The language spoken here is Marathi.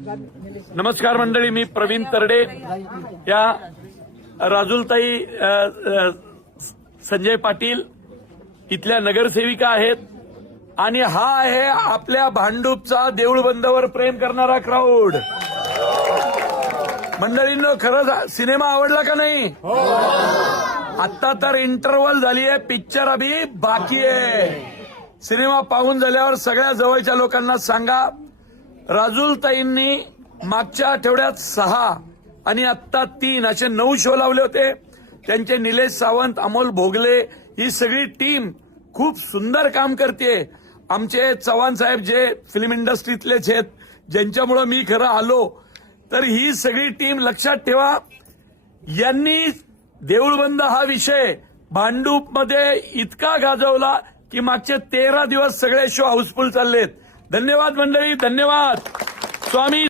नमस्कार मंडळी, मी प्रवीण तरडे. या राजुलताई संजय पाटील इथल्या नगरसेविका आहेत आणि हा आहे आपल्या भांडूपचा देऊळ बंदावर प्रेम करणारा क्राऊड. मंडळींनो, खरंच सिनेमा आवडला का नाही? आता तर इंटरव्हल झाली आहे, पिक्चर अभी बाकी आहे. सिनेमा पाहून झाल्यावर सगळ्या जवळच्या लोकांना सांगा, राजुलताईंनी मागच्या आठवड्यात 6 आणि आत्ता 3 असे 9 शो लावले होते. त्यांचे निलेश सावंत, अमोल भोगले ही सगळी टीम खूप सुंदर काम करते. आमचे चव्हाण साहेब जे फिल्म इंडस्ट्रीतलेच आहेत, ज्यांच्यामुळे मी खरं आलो, तर ही सगळी टीम लक्षात ठेवा. यांनी देऊळबंद हा विषय भांडूपमध्ये इतका गाजवला की मागचे 13 दिवस सगळे शो हाऊसफुल चाललेत. धन्यवाद मंडळी, धन्यवाद. स्वामी